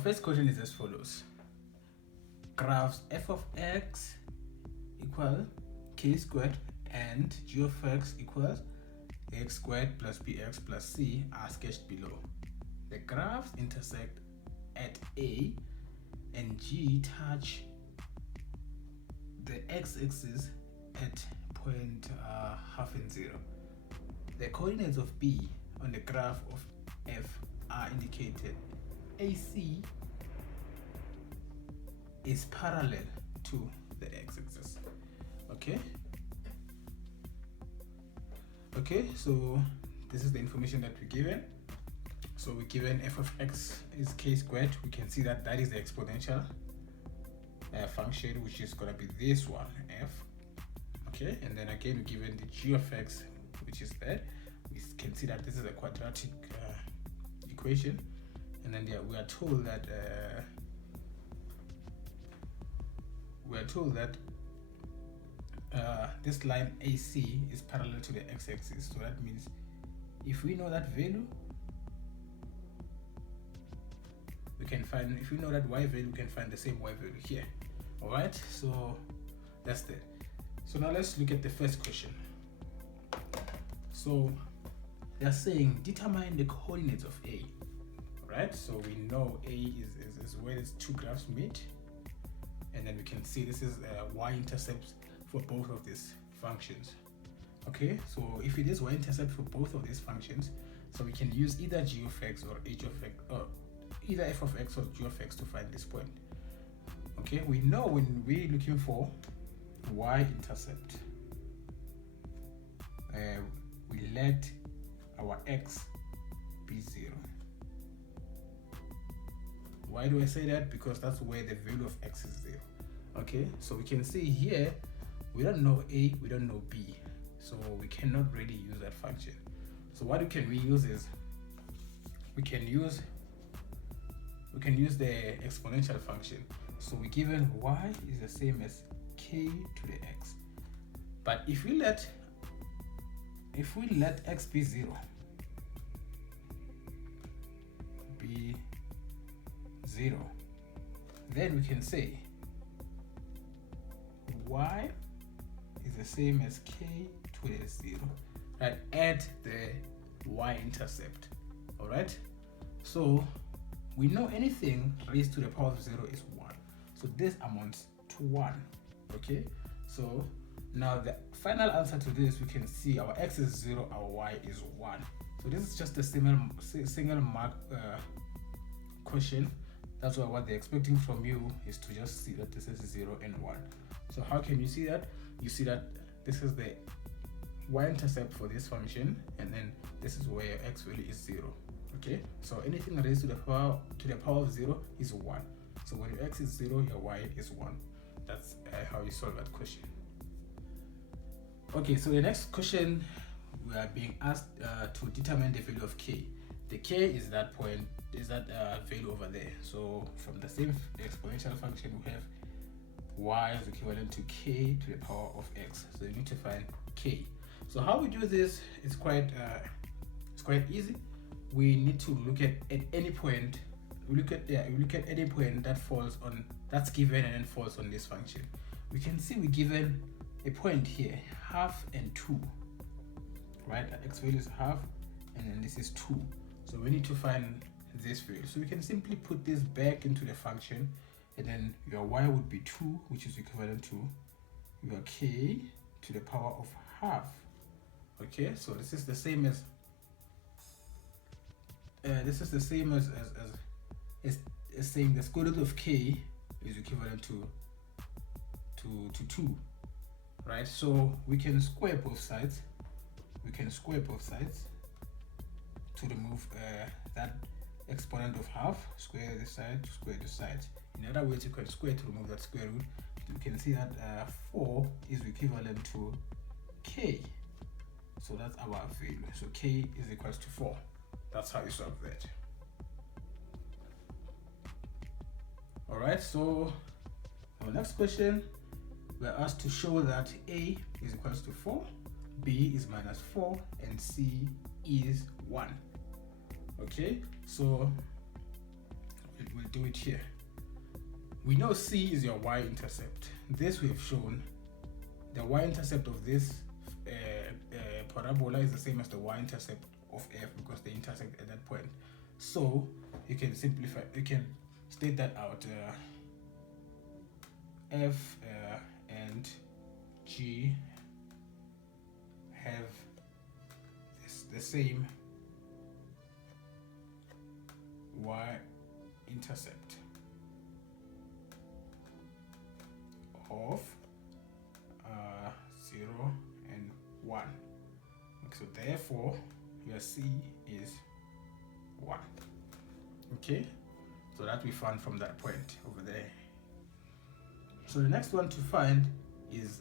first question is as follows. Graphs f of x equal k squared and g of x equals x squared plus bx plus c are sketched below. The graphs intersect at A and G touch the x-axis at point half and 0. The coordinates of B on the graph of F are indicated. AC is parallel to the x-axis. Okay, so this is the information that we're given. So we're given f of x is k squared. We can see that is the exponential function, which is going to be this one, f. Okay, and then again we're given the g of x, which is that. We can see that this is a quadratic equation, and then we are told that this line AC is parallel to the x-axis. So that means if we know that value, we can find, if we know that y value, we can find the same y value here. All right, so that's that. So now let's look at the first question. So they're saying determine the coordinates of A. All right, so we know A is where these two graphs meet, and then we can see this is y-intercepts for both of these functions. Okay, so if it is y-intercept for both of these functions, so we can use either g of x or h of x, or either f of x or g of x to find this point. Okay, we know when we're looking for y-intercept, we let our x be 0. Why do I say that? Because that's where the value of x is 0. Okay, so we can see here we don't know a, we don't know b, so we cannot really use that function. So what can we use is we can use the exponential function. So we're given y is the same as k to the x, but if we let x be 0, then we can say y is the same as k to the 0, right, at the y-intercept. All right, so we know anything raised to the power of 0 is 1, so this amounts to 1. Okay, so now the final answer to this, we can see our x is 0, our y is 1. So this is just a single mark question. That's why what they're expecting from you is to just see that this is 0 and 1. So how can you see that? You see that this is the y-intercept for this function, and then this is where your x value is 0. Okay, so anything raised to the power of 0 is 1. So when your x is 0, your y is 1. That's how you solve that question. Okay, so the next question, we are being asked to determine the value of k. The k is that point, is that value over there. So from the same exponential function, we have y is equivalent to k to the power of x. So you need to find k. So how we do this is quite easy. We need to look at any point. We look at any point that falls on, that's given and then falls on this function. We can see we're given a point here, half and 2, right? X value is half, and then this is 2. So we need to find this value. So we can simply put this back into the function, and then your y would be 2, which is equivalent to your k to the power of half. Okay, so this is the same as saying the square root of k is equivalent to 2, right? So we can square both sides. To remove that exponent of half, square this side, square this side. In other words, you can square to remove that square root. You can see that 4 is equivalent to k. So that's our value. So k is equals to 4. That's how you solve that. All right, so our next question, we're asked to show that a is equals to 4, b is minus 4, and c is 1. Okay, so we'll do it here. We know C is your y-intercept. This we have shown. The y-intercept of this parabola is the same as the y-intercept of f because they intersect at that point. So you can simplify, you can state that out. F and G have the same y-intercept of 0 and 1. So therefore your C is 1. Okay, so that we found from that point over there. So the next one to find is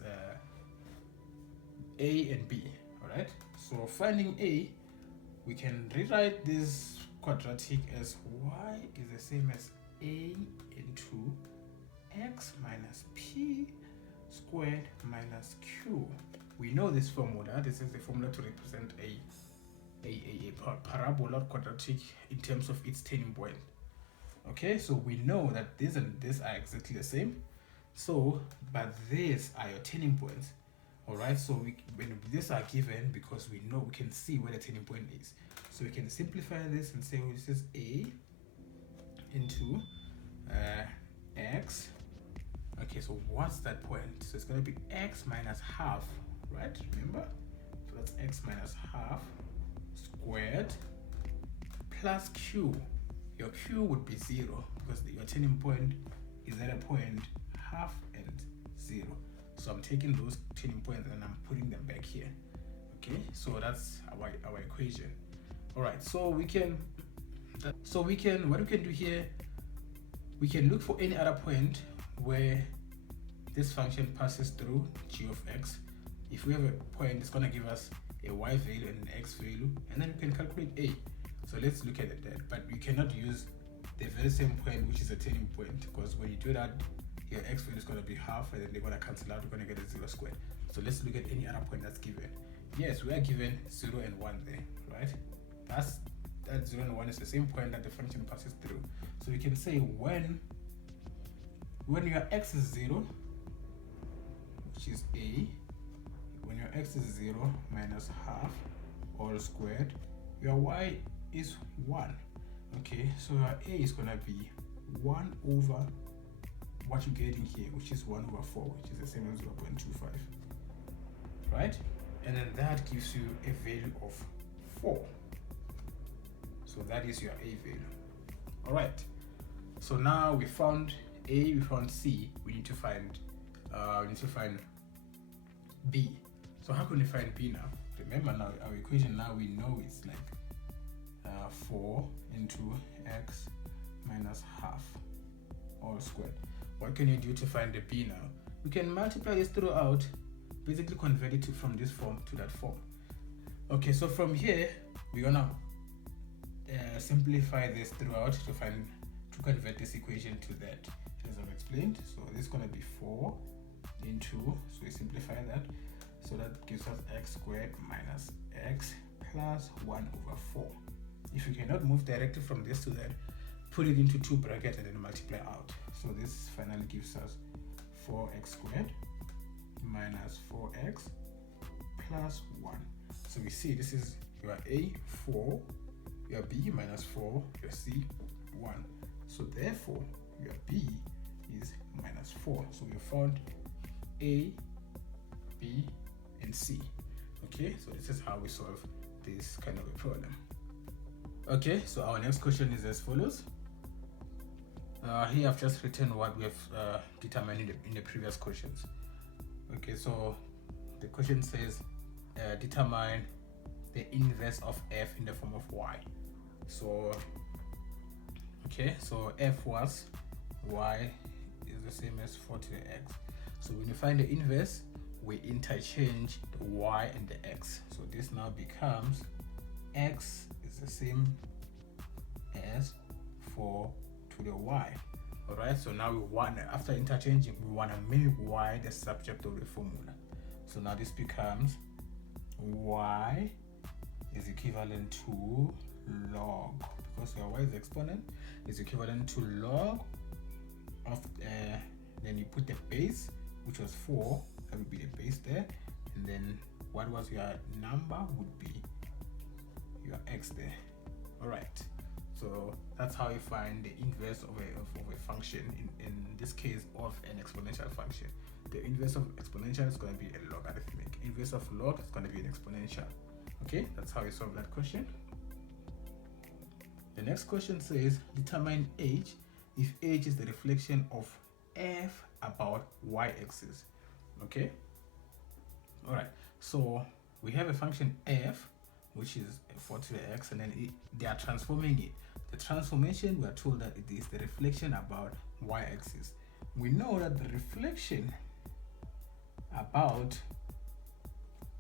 A and B. All right, so finding A, we can rewrite this quadratic as y is the same as A into x minus p squared minus q. We know this formula. This is the formula to represent a parabola quadratic in terms of its turning point. Okay, so we know that this and this are exactly the same. So, but these are your turning points. All right, so when these are given, because we know we can see where the turning point is, so we can simplify this and say, well, this is A into x. Okay, so what's that point? So it's going to be x minus half, right? Remember? So that's x minus half squared plus q. Your q would be 0 because your turning point is at a point half and 0. So I'm taking those turning points and I'm putting them back here. Okay, so that's our equation. All right, so what we can do here, we can look for any other point where this function passes through g of x. If we have a point, it's going to give us a y value and an x value, and then we can calculate a. So let's look at that. But we cannot use the very same point, which is a turning point, because when you do that, your x value is going to be half, and then they're going to cancel out. We're going to get a 0 squared. So let's look at any other point that's given. Yes, we are given 0 and 1 there, right? That 0 and 1 is the same point that the function passes through. So we can say when your x is 0, which is a, when your x is 0 minus half all squared, your y is 1. Okay, so your a is going to be 1 over what you're getting here, which is 1 over 4, which is the same as 0.25, right? And then that gives you a value of 4. So that is your a value. All right, so now we found a, we found c. We need to find b. So how can we find b now? Remember, now our equation, now we know it's like 4 into x minus half all squared. What can you do to find the b now? We can multiply this throughout, basically convert it from this form to that form. Okay, so from here we're gonna simplify this throughout to convert this equation to that, as I've explained. So this is gonna be 4 into, so we simplify that, so that gives us x squared minus x plus 1 over 4. If you cannot move directly from this to that, put it into 2 brackets and then multiply out. So this finally gives us 4x squared minus 4x plus 1. So we see this is your a 4, your b minus 4, your c 1. So therefore your b is minus 4. So we found a, b, and c. Okay, so this is how we solve this kind of a problem. Okay, so our next question is as follows. Here I've just written what we have determined in the previous questions. Okay, so the question says determine the inverse of f in the form of y. So okay, so f was y is the same as 4 to the x. So when you find the inverse, we interchange the y and the x. So this now becomes x is the same as 4 to the y. All right, so now we want, after interchanging, we want to make y the subject of the formula. So now this becomes y is equivalent to log, because your y is exponent, is equivalent to log of then you put the base, which was 4, that would be the base there, and then what was your number would be your x there. All right, so that's how you find the inverse of a function, in this case of an exponential function. The inverse of exponential is going to be a logarithmic. Inverse of log is going to be an exponential. Okay, that's how you solve that question. The next question says, determine h if h is the reflection of f about y-axis. Okay, all right, so we have a function f, which is 4 to the x, and then they are transforming it. The transformation, we are told that it is the reflection about y-axis. We know that the reflection about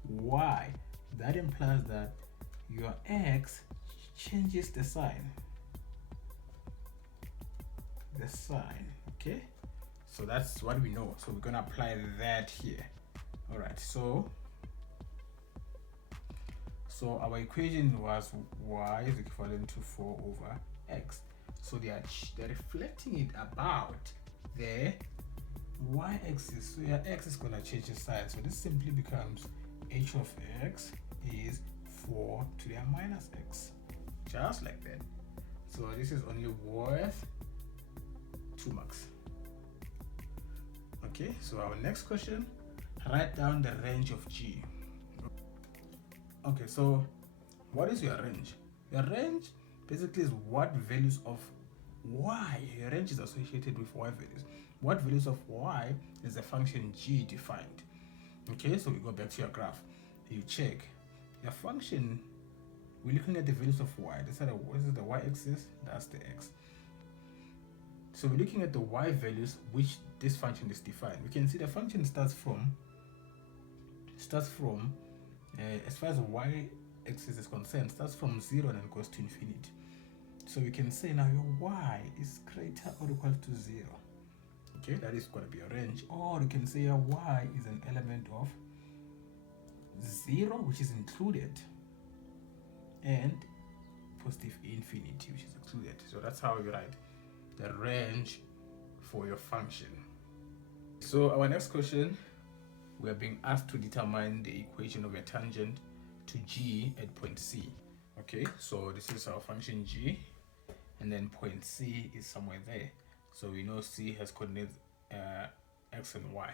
y, that implies that your x changes the sign. Okay, so that's what we know, so we're going to apply that here. All right, so our equation was y is equivalent to 4 over x. So they're reflecting it about the y-axis. So your x is going to change the sign. So this simply becomes h of x is 4 to the minus x. Just like that. So this is only worth 2 marks. Okay, so our next question, write down the range of g. Okay, so what is your range? Your range basically is what values of y. Your range is associated with y values. What values of y is the function g defined? Okay, so we go back to your graph. You check your function. We're looking at the values of y. This is the y-axis, that's the x. So we're looking at the y values which this function is defined. We can see the function starts from as far as y-axis is concerned, starts from 0 and then goes to infinity. So we can say now your y is greater or equal to 0. Okay, that is going to be a range. Or you can say your y is an element of 0, which is included, and positive infinity, which is excluded. So that's how you write the range for your function. So our next question, we are being asked to determine the equation of a tangent to g at point C. Okay, so this is our function g, and then point C is somewhere there. So we know C has coordinates x and y.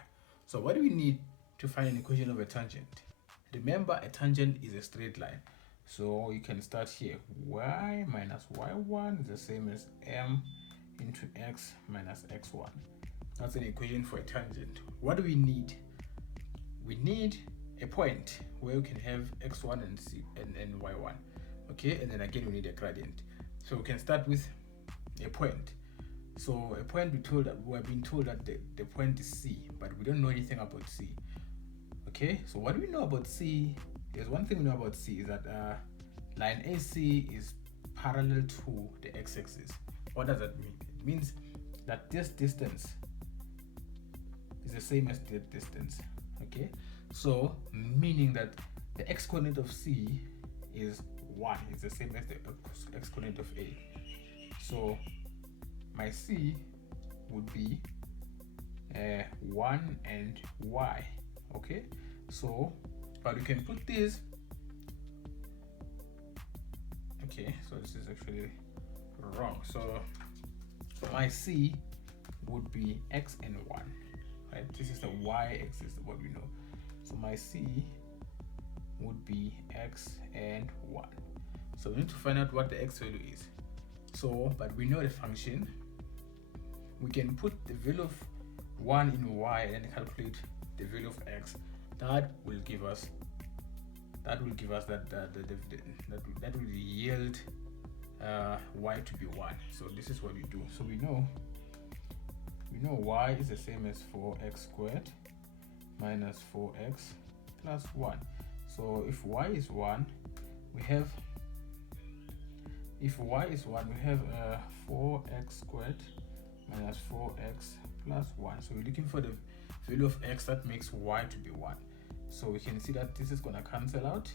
So what do we need to find an equation of a tangent? Remember, a tangent is a straight line. So you can start here. Y minus y1 is the same as m into x minus x1. That's an equation for a tangent. What do we need? We need a point where we can have x1 and c and y1. Okay, and then again we need a gradient. So we can start with a point. So a point, we have been told that the point is C, but we don't know anything about C. Okay, so what do we know about C? There's one thing we know about C, is that line AC is parallel to the x-axis. What does that mean? It means that this distance is the same as the distance. Okay, so meaning that the x-coordinate of C is 1. It's the same as the x-coordinate of A. So my C would be 1 and y. Okay, so but we can put this. Okay, so this is actually wrong. So my C would be x and 1. Right, this is the y-axis, what we know. So my C would be x and 1. So we need to find out what the x value is. So, but we know the function. We can put the value of 1 in y and calculate the value of x. That will give us that will yield y to be 1. So this is what we do. So we know y is the same as 4x squared minus 4x plus 1. So if y is 1, we have 4x squared minus 4x plus 1. So we're looking for the value of x that makes y to be 1. So we can see that this is going to cancel out.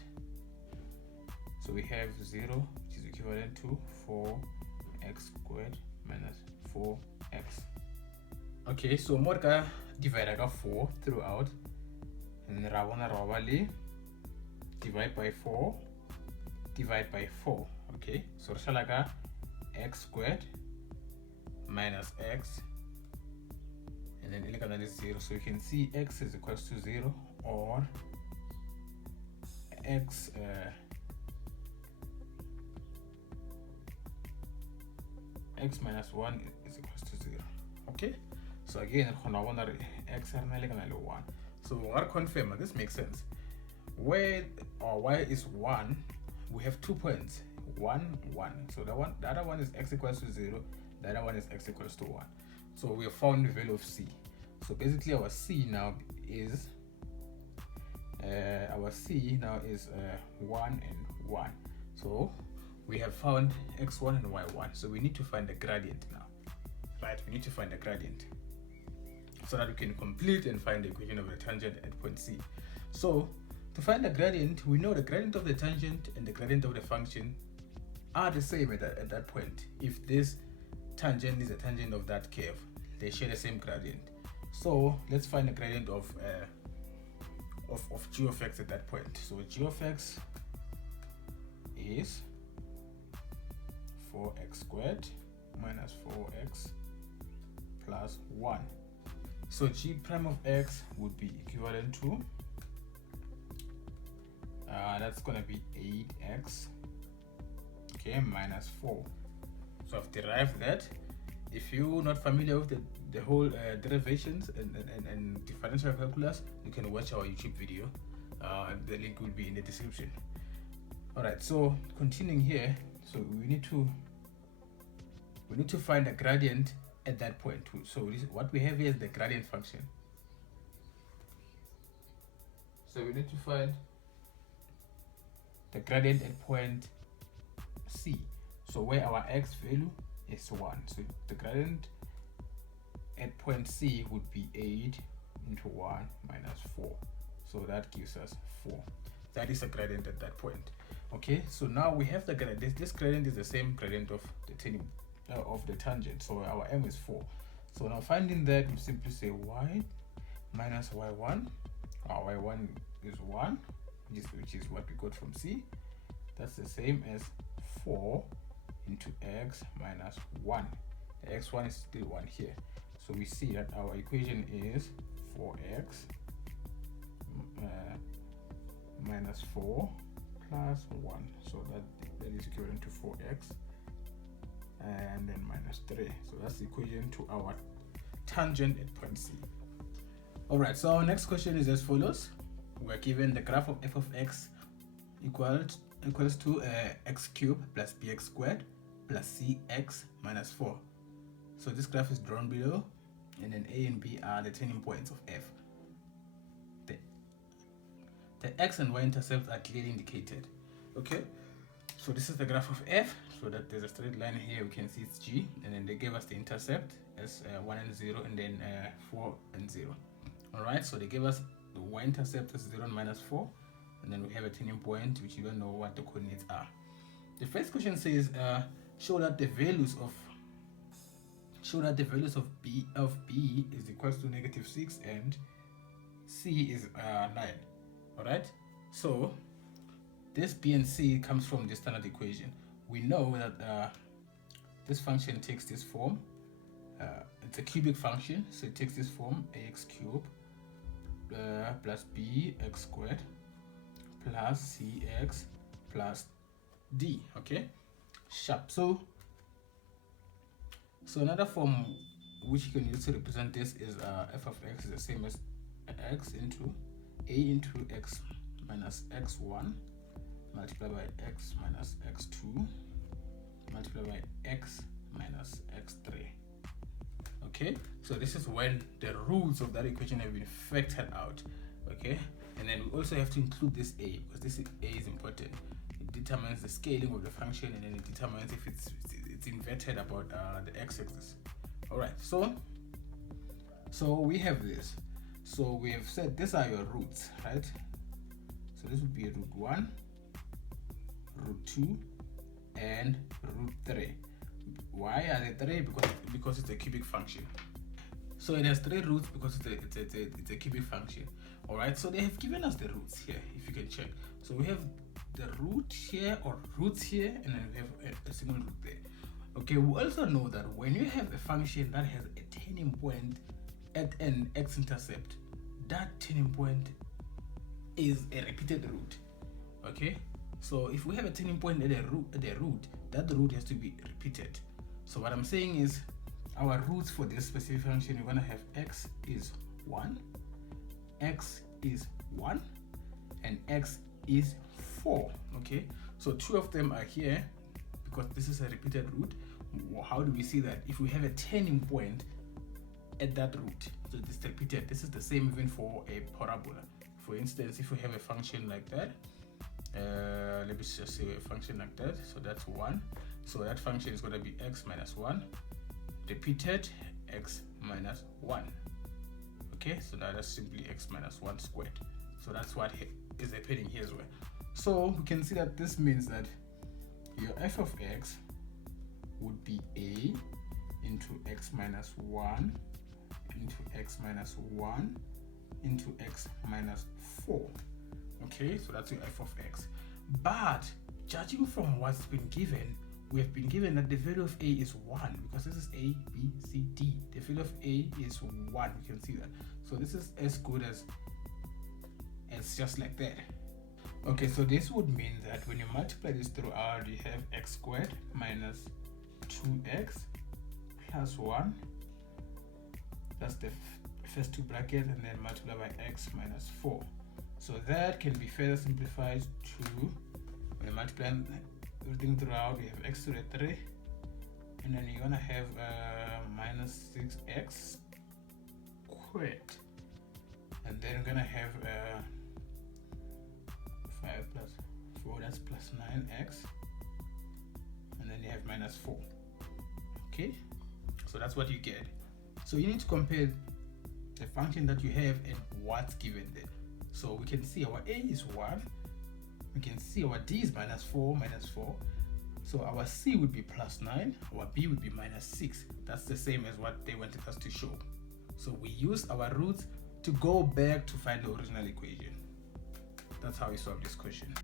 So So we have 0, which is equivalent to 4x squared minus 4x. Okay, so more ka divide ka 4 throughout, and then divide by 4, divide by 4. Okay, so shalaga x squared minus x, and then elegant is 0. So you can see x is equals to 0, or x x minus 1 is equals to 0. Okay, so again x are 1. So what confirm this makes sense. Where or y is 1, we have 2 points, 1 1. So the other one is x equals to 0, the other one is x equals to 1. So we have found the value of c. So basically our c now is 1 and 1. So we have found x1 and y1. So we need to find the gradient now, right? We need to find the gradient so that we can complete and find the equation of the tangent at point C. So to find the gradient, we know the gradient of the tangent and the gradient of the function are the same at that point. If this tangent is a tangent of that curve, they share the same gradient. So let's find the gradient of g of x at that point. So g of x is 4x squared minus 4x plus 1. So g prime of x would be equivalent to that's gonna be 8x, okay, minus 4. So I've derived that. If you're not familiar with the whole derivations and differential calculus, you can watch our YouTube video. The link will be in the description. All right, so continuing here, so we need to find a gradient at that point. So what we have here is the gradient function. So we need to find the gradient at point C. So where our x value is 1. So the gradient at point C would be 8 into 1 minus 4. So that gives us 4. That is a gradient at that point. Okay, so now we have the gradient. This gradient is the same gradient of the tangent. So our m is 4. So now finding that, we simply say y minus y1. Our y1 is 1, which is what we got from C. That's the same as 4 into x minus 1. The x1 is still 1 here. So we see that our equation is 4x minus 4 plus 1. So that is equivalent to 4x and then minus 3. So that's the equation to our tangent at point C. Alright, so our next question is as follows. We're given the graph of f of x equals to x cubed plus bx squared plus cx minus 4. So this graph is drawn below, and then a and b are the turning points of f. The x and y intercepts are clearly indicated. Okay, so this is the graph of f. So that there's a straight line here, we can see it's g, and then they gave us the intercept as 1 and 0, and then 4 and 0. All right, so they gave us the y-intercept as 0 and minus 4, and then we have a turning point which you don't know what the coordinates are. The first question says show that the values of b is equals to -6 and c is 9. All right, so this b and c comes from the standard equation. We know that this function takes this form. It's a cubic function, so it takes this form: ax cubed plus bx squared plus cx plus d. Okay, sharp. So another form which you can use to represent this is f of x is the same as x into a into x minus x1 multiplied by x minus x2 multiplied by x minus x3. Okay, so this is when the roots of that equation have been factored out. Okay, and then we also have to include this a, because this a is important. It determines the scaling of the function, and then it determines if it's inverted about the x-axis. All right, so we have this. So we have said these are your roots, right? So this would be root 1, root 2, and root 3. Why are they 3? Because it's a cubic function. So it has 3 roots because it's a cubic function. All right, so they have given us the roots here, if you can check. So we have the root here, or roots here, and then we have a single root there. Okay, we also know that when you have a function that has a turning point at an x-intercept, that turning point is a repeated root. Okay, so if we have a turning point at a root, that root has to be repeated. So what I'm saying is, our roots for this specific function, we're gonna have x is 1, x is 1, and x is 4. Okay, so 2 of them are here because this is a repeated root. How do we see that? If we have a turning point at that root, so this is repeated. This is the same even for a parabola. For instance, if we have a function like that, let me just say a function like that, so that's 1, so that function is going to be x minus 1 repeated x minus 1. Okay, so now that's simply x minus 1 squared. So that's what is happening here as well. So we can see that this means that your f of x would be a into x minus 1 into x minus 1 into x minus 4. Okay, so that's your f of x. But judging from what's been given, we have been given that the value of a is 1, because this is a, b, c, d. The value of a is 1. We can see that. So this is as good as just like that. Okay, so this would mean that when you multiply this throughout, you have x squared minus 2x plus 1. That's the first 2 brackets, and then multiply by x minus 4. So that can be further simplified to, when you multiply everything throughout, we have x to the 3, and then you're gonna have minus 6x squared, and then we're gonna have 5 plus 4, that's plus 9x, and then you have minus 4. Okay, so that's what you get. So you need to compare the function that you have and what's given there. So we can see our a is 1, we can see our d is minus 4, so our c would be plus 9, our b would be minus 6. That's the same as what they wanted us to show. So we use our roots to go back to find the original equation. That's how we solve this question.